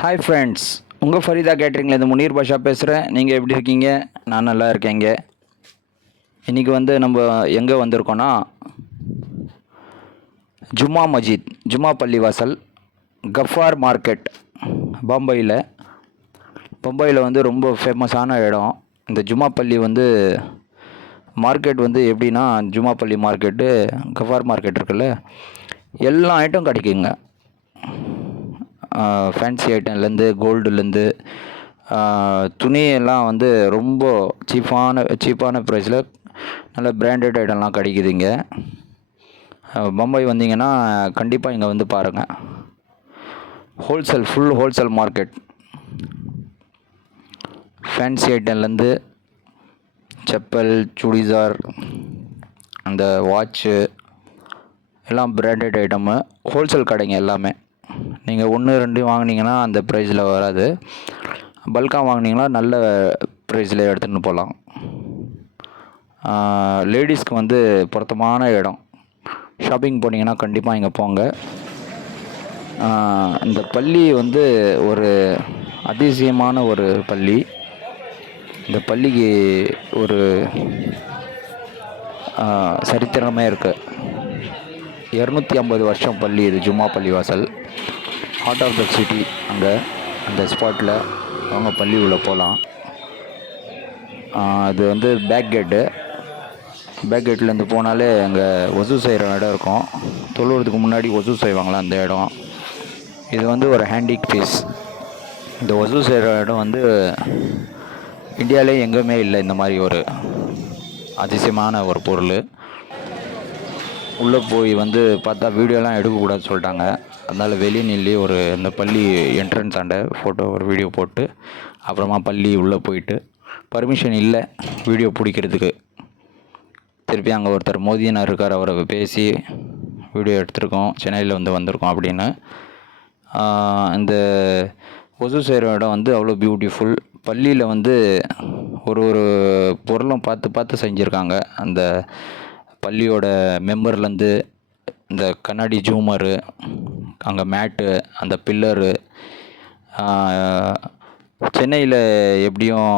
Hi friends, உங்கள் ஃபரீதா கேட்ரிங்லேருந்து முனீர் பாஷா பேசுகிறேன். நீங்கள் எப்படி இருக்கீங்க? நான் நல்லா இருக்கேங்க. இன்றைக்கி நம்ம எங்கே வந்திருக்கோன்னா, ஜும்மா மஜித், ஜும்மா பள்ளிவாசல், கஃபார் மார்க்கெட், பம்பாயில் ரொம்ப ஃபேமஸான இடம். இந்த ஜும்மா பள்ளி மார்க்கெட் எப்படின்னா, ஜும்மா பள்ளி மார்க்கெட்டு, கஃபார் மார்க்கெட் இருக்குல்ல, எல்லா ஐட்டம் கிடைக்குங்க. ஃபேன்சி ஐட்டம்லேருந்து கோல்டுலேருந்து துணியெல்லாம் ரொம்ப சீப்பான ப்ரைஸில் நல்ல பிராண்டட் ஐட்டம்லாம் கிடைக்குதுங்க. பம்பாய் வந்தீங்கன்னா கண்டிப்பாக இங்கே பாருங்கள். Full wholesale market. ஃபேன்சி ஐட்டம்லேருந்து செப்பல், சுடிதார், அந்த வாட்ச்சு எல்லாம் பிராண்டட் ஐட்டமு, ஹோல்சேல் கடைங்க எல்லாமே. நீங்கள் 1-2 வாங்கினீங்கன்னா அந்த ப்ரைஸில் வராது. பல்காக வாங்கினீங்கன்னா நல்ல ப்ரைஸில் எடுத்துகிட்டு போகலாம். லேடிஸ்க்கு பொருத்தமான இடம். ஷாப்பிங் போனீங்கன்னா கண்டிப்பாக இங்கே போங்க. இந்த பள்ளி ஒரு அதிசயமான ஒரு பள்ளி. இந்த பள்ளிக்கு ஒரு சரித்திரமே இருக்குது. 250 வருஷம் பள்ளி இது. ஜும்மா பள்ளிவாசல் ஹார்ட் ஆஃப் த சிட்டி. அங்கே அந்த ஸ்பாட்டில் அவங்க பள்ளி உள்ளே போகலாம். அது பேக் கேட்லேருந்து போனாலே அங்கே ஒசூ செய்கிற இடம் இருக்கும். தொழுவதுக்கு முன்னாடி ஒசூ செய்வாங்களா அந்த இடம். இது ஒரு ஹேண்டிக் பீஸ். இந்த ஒசூ செய்கிற இடம் இந்தியாவிலே எங்கேயுமே இல்லை. இந்த மாதிரி ஒரு அதிசயமான ஒரு பொருள். உள்ளே போய் பார்த்தா வீடியோலாம் எடுக்கக்கூடாதுன்னு சொல்லிட்டாங்க. அதனால் வெளியே நில்லி இந்த பள்ளி என்ட்ரன்ஸ் ஆண்ட ஒரு வீடியோ போட்டு அப்புறமா பள்ளி உள்ளே போயிட்டு, பர்மிஷன் இல்லை வீடியோ பிடிக்கிறதுக்கு. திருப்பி அங்கே ஒருத்தர் மோதியனார் இருக்கார், அவரை பேசி வீடியோ எடுத்திருக்கோம், சென்னையில் வந்திருக்கோம் அப்படின்னு. இந்த ஒசூ செய்கிற இடம் அவ்வளோ பியூட்டிஃபுல். பள்ளியில் ஒரு பொருளும் பார்த்து செஞ்சுருக்காங்க. அந்த பள்ளியோட மெம்பர்லேருந்து இந்த கண்ணாடி ஜூமரு, அங்கே மேட்டு, அந்த பில்லரு, சென்னையில் எப்படியும்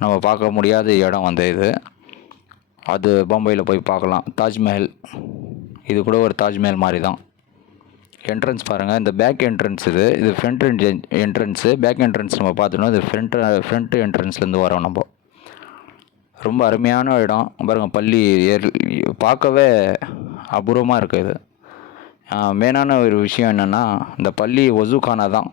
நம்ம பார்க்க முடியாத இடம் இது. அது பம்பாயில் போய் பார்க்கலாம். தாஜ்மஹல், இது கூட ஒரு தாஜ்மஹல் மாதிரி தான். என்ட்ரன்ஸ் பாருங்கள். இந்த பேக் என்ட்ரன்ஸ் இது ஃப்ரண்ட் என்ட்ரன்ஸு. பேக் என்ட்ரன்ஸ் நம்ம பார்த்துட்டோம். இது ஃப்ரண்ட் என்ட்ரன்ஸ்லேருந்து வரோம் நம்ம. ரொம்ப அருமையான இடம் பாருங்கள். பள்ளி பார்க்கவே அபூர்வமாக இருக்குது. இது மெயினான ஒரு விஷயம் என்னென்னா, இந்த பள்ளி ஒசூக்கானா தான்.